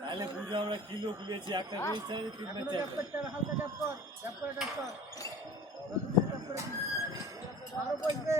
তাহলে বুঝে আমরা কিলো খুলেছি একটা রেজিস্টারে 3 ম্যাচ হালকা ট্যাপ কর ট্যাপ করে ট্যাপ কর আরো বসবে